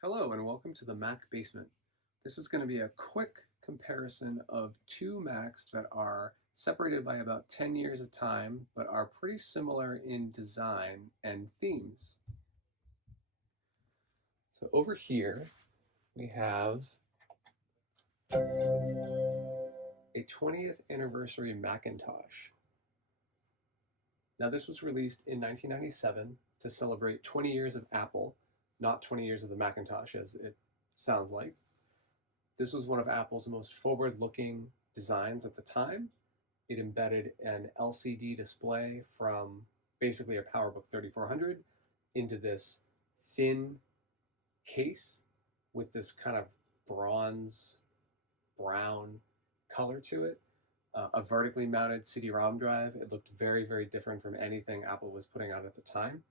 Hello and welcome to the Mac Basement. This is going to be a quick comparison of two Macs that are separated by about 10 years of time, but are pretty similar in design and themes. So over here we have a 20th Anniversary Macintosh. Now this was released in 1997 to celebrate 20 years of Apple, not 20 years of the Macintosh as it sounds like. This was one of Apple's most forward-looking designs at the time. It embedded an LCD display from basically a PowerBook 3400 into this thin case with this kind of bronze brown color to it. A vertically mounted CD-ROM drive. It looked very, very different from anything Apple was putting out at the time.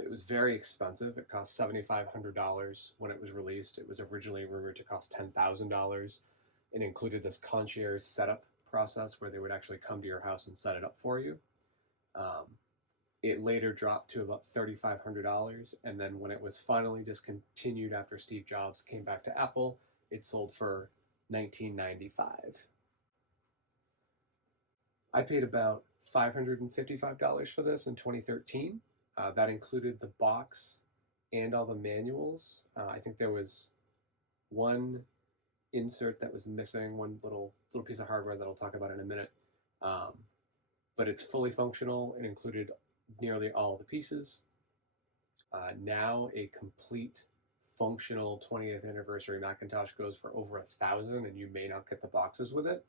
It was very expensive. It cost $7,500 when it was released. It was originally rumored to cost $10,000. It included this concierge setup process where they would actually come to your house and set it up for you. It later dropped to about $3,500, and then when it was finally discontinued after Steve Jobs came back to Apple, it sold for $1,995. I paid about $555 for this in 2013. That included the box and all the manuals. I think there was one insert that was missing, one little piece of hardware that I'll talk about in a minute. But it's fully functional. It included nearly all of the pieces. Now a complete functional 20th anniversary Macintosh goes for over $1,000, and you may not get the boxes with it.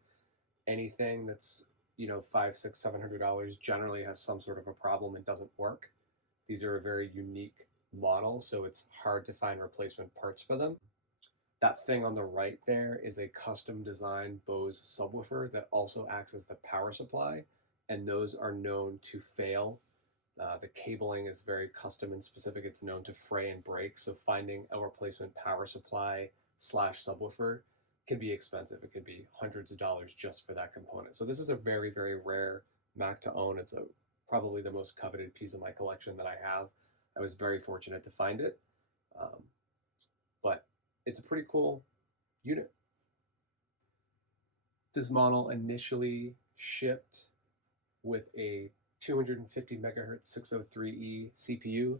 Anything that's $500, $600, $700 generally has some sort of a problem and doesn't work. These are a very unique model, so it's hard to find replacement parts for them. That thing on the right there is a custom designed Bose subwoofer that also acts as the power supply, and those are known to fail. The cabling is very custom and specific. It's known to fray and break, so finding a replacement power supply / subwoofer can be expensive. It could be hundreds of dollars just for that component. So this is a very, very rare Mac to own. It's probably the most coveted piece of my collection that I have. I was very fortunate to find it, but it's a pretty cool unit. This model initially shipped with a 250 megahertz 603E CPU,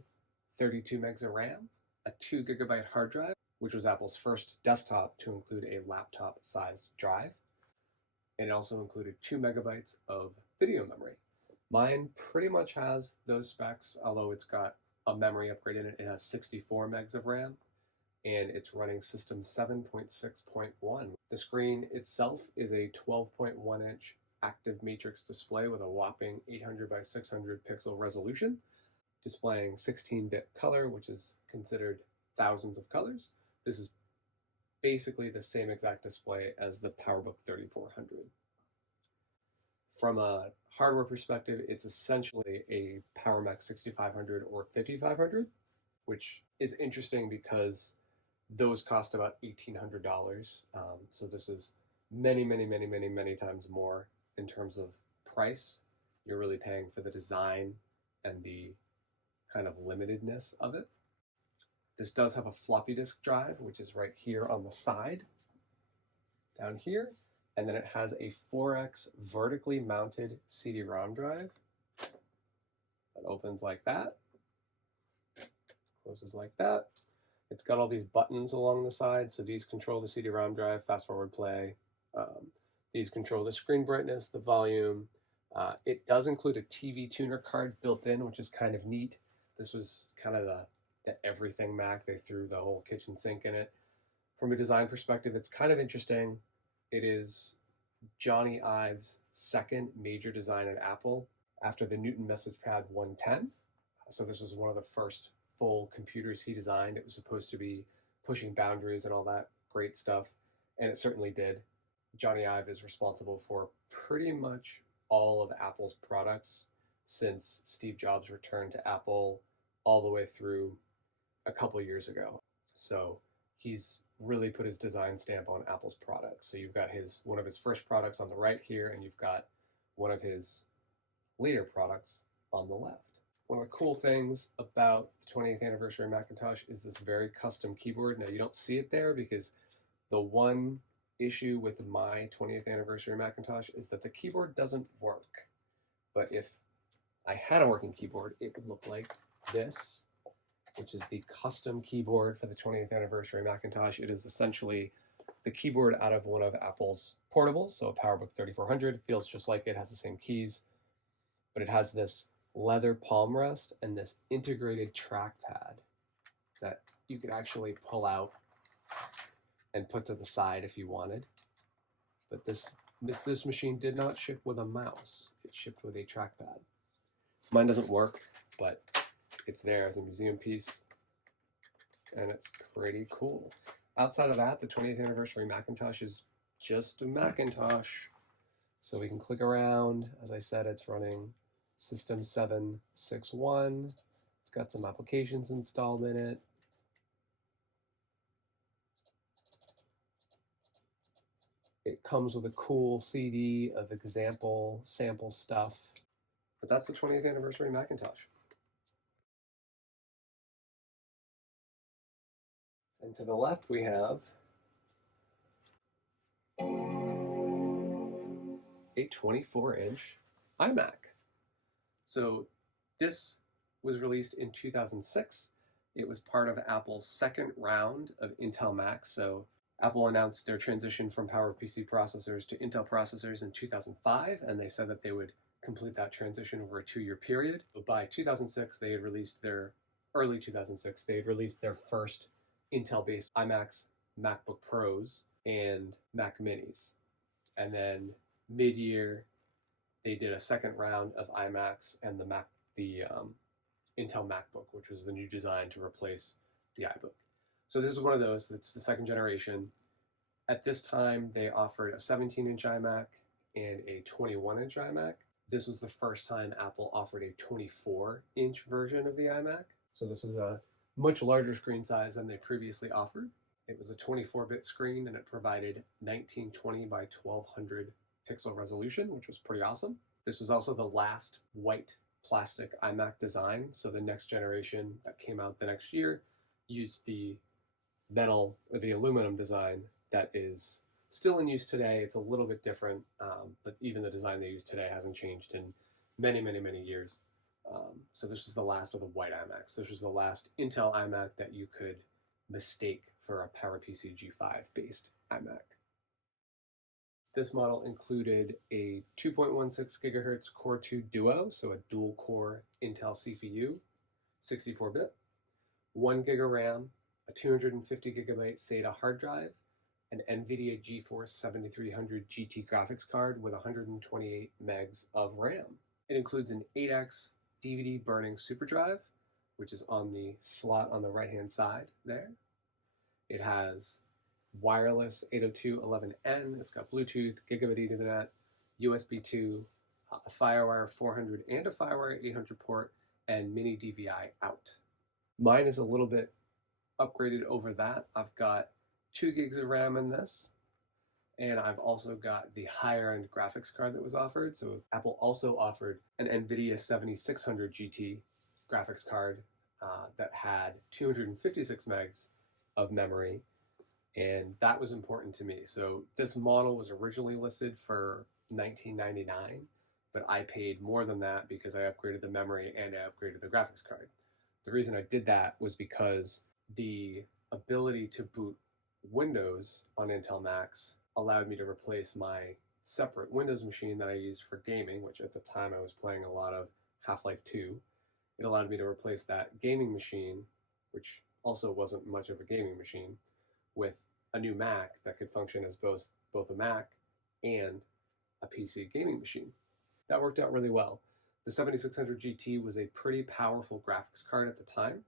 32 megs of RAM, a 2 gigabyte hard drive, which was Apple's first desktop to include a laptop-sized drive, and it also included 2 megabytes of video memory. Mine pretty much has those specs, although it's got a memory upgrade in it. It has 64 megs of RAM, and it's running System 7.6.1. The screen itself is a 12.1-inch active matrix display with a whopping 800 by 600 pixel resolution, displaying 16-bit color, which is considered thousands of colors. This is basically the same exact display as the PowerBook 3400. From a hardware perspective, it's essentially a PowerMac 6500 or 5500, which is interesting because those cost about $1,800. So this is many, many, many, many, many times more in terms of price. You're really paying for the design and the kind of limitedness of it. This does have a floppy disk drive, which is right here on the side, down here. And then it has a 4X vertically mounted CD-ROM drive that opens like that, closes like that. It's got all these buttons along the side, so these control the CD-ROM drive, fast forward play. These control the screen brightness, the volume. It does include a TV tuner card built in, which is kind of neat. This was kind of the everything Mac. They threw the whole kitchen sink in it. From a design perspective, it's kind of interesting. It is Johnny Ive's second major design at Apple after the Newton Message Pad 110. So this was one of the first full computers he designed. It was supposed to be pushing boundaries and all that great stuff, and it certainly did. Johnny Ive is responsible for pretty much all of Apple's products since Steve Jobs returned to Apple all the way through a couple years ago. So he's really put his design stamp on Apple's products. So you've got one of his first products on the right here, and you've got one of his later products on the left. One of the cool things about the 20th Anniversary Macintosh is this very custom keyboard. Now, you don't see it there because the one issue with my 20th Anniversary Macintosh is that the keyboard doesn't work. But if I had a working keyboard, it would look like this, which is the custom keyboard for the 20th Anniversary Macintosh. It is essentially the keyboard out of one of Apple's portables, so a PowerBook 3400. It feels just like it, has the same keys, but it has this leather palm rest and this integrated trackpad that you could actually pull out and put to the side if you wanted. But this machine did not ship with a mouse. It shipped with a trackpad. Mine doesn't work, but it's there as a museum piece, and it's pretty cool. Outside of that, the 20th Anniversary Macintosh is just a Macintosh. So we can click around. As I said, it's running System 761. It's got some applications installed in it. It comes with a cool CD of example sample stuff. But that's the 20th Anniversary Macintosh. And to the left we have a 24-inch iMac. So this was released in 2006. It was part of Apple's second round of Intel Macs. So Apple announced their transition from PowerPC processors to Intel processors in 2005, and they said that they would complete that transition over a 2-year period. But by 2006, they had released their first Intel-based iMacs, MacBook Pros, and Mac Minis. And then mid-year, they did a second round of iMacs and the Intel MacBook, which was the new design to replace the iBook. So this is one of those. It's the second generation. At this time, they offered a 17-inch iMac and a 21-inch iMac. This was the first time Apple offered a 24-inch version of the iMac. So this was a much larger screen size than they previously offered. It was a 24-bit screen, and it provided 1920 by 1200 pixel resolution, which was pretty awesome. This was also the last white plastic iMac design, so the next generation that came out the next year used the metal or the aluminum design that is still in use today. It's a little bit different, but even the design they use today hasn't changed in many, many, many years. So this was the last of the white iMacs. This was the last Intel iMac that you could mistake for a PowerPC G5 based iMac. This model included a 2.16 gigahertz Core 2 Duo, so a dual core Intel CPU, 64-bit, 1 gig of RAM, a 250 gigabyte SATA hard drive, an NVIDIA GeForce 7300 GT graphics card with 128 megs of RAM. It includes an 8X DVD burning SuperDrive, which is on the slot on the right-hand side there. It has wireless 802.11n, it's got Bluetooth, Gigabit Ethernet, USB 2, a FireWire 400 and a FireWire 800 port, and mini DVI out. Mine is a little bit upgraded over that. I've got 2 gigs of RAM in this, and I've also got the higher end graphics card that was offered. So Apple also offered an NVIDIA 7600 GT graphics card that had 256 megs of memory, and that was important to me. So this model was originally listed for $1999, but I paid more than that because I upgraded the memory and I upgraded the graphics card. The reason I did that was because the ability to boot Windows on Intel Macs allowed me to replace my separate Windows machine that I used for gaming, which at the time I was playing a lot of Half-Life 2. It allowed me to replace that gaming machine, which also wasn't much of a gaming machine, with a new Mac that could function as both a Mac and a PC gaming machine. That worked out really well. The 7600 GT was a pretty powerful graphics card at the time,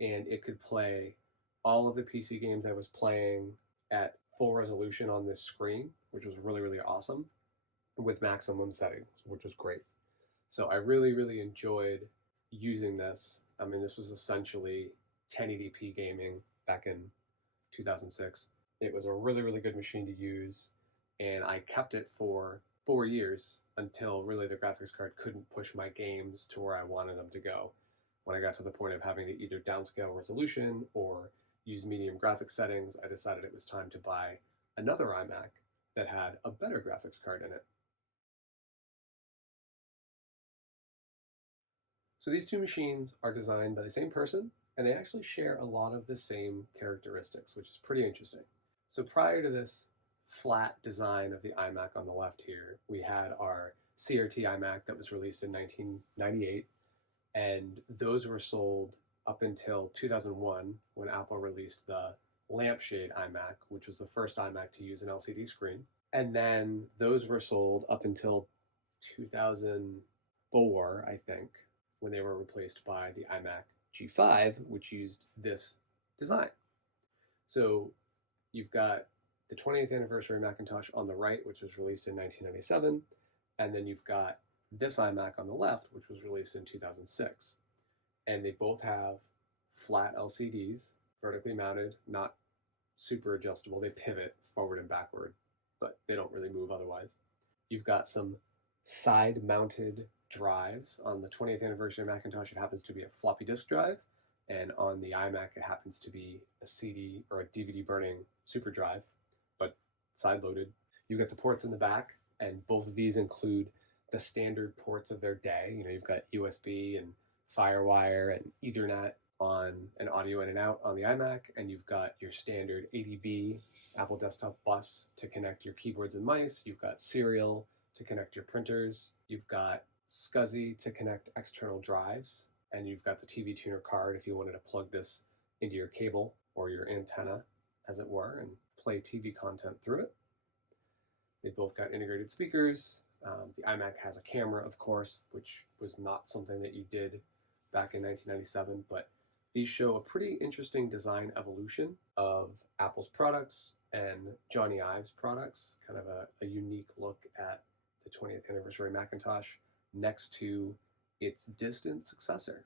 and it could play all of the PC games I was playing at full resolution on this screen, which was really, really awesome, with maximum settings, which was great. So I really, really enjoyed using this. I mean, this was essentially 1080p gaming back in 2006. It was a really, really good machine to use, and I kept it for 4 years until really the graphics card couldn't push my games to where I wanted them to go. When I got to the point of having to either downscale resolution or use medium graphics settings, I decided it was time to buy another iMac that had a better graphics card in it. So these two machines are designed by the same person, and they actually share a lot of the same characteristics, which is pretty interesting. So prior to this flat design of the iMac on the left here, we had our CRT iMac that was released in 1998, and those were sold up until 2001 when Apple released the lampshade iMac, which was the first iMac to use an LCD screen. And then those were sold up until 2004, I think, when they were replaced by the iMac G5, which used this design. So you've got the 20th Anniversary Macintosh on the right, which was released in 1997, and then you've got this iMac on the left, which was released in 2006. And they both have flat LCDs, vertically mounted, not super adjustable. They pivot forward and backward, but they don't really move otherwise. You've got some side-mounted drives. On the 20th Anniversary Macintosh, it happens to be a floppy disk drive, and on the iMac, it happens to be a CD or a DVD burning super drive, but side-loaded. You've got the ports in the back, and both of these include the standard ports of their day. You know, you've got USB and FireWire and Ethernet on an audio in and out on the iMac, and you've got your standard ADB Apple Desktop bus to connect your keyboards and mice. You've got serial to connect your printers. You've got SCSI to connect external drives, and you've got the TV tuner card if you wanted to plug this into your cable or your antenna, as it were, and play TV content through it. They both got integrated speakers. The iMac has a camera, of course, which was not something that you did back in 1997, but these show a pretty interesting design evolution of Apple's products and Johnny Ive's products, kind of a unique look at the 20th Anniversary Macintosh next to its distant successor.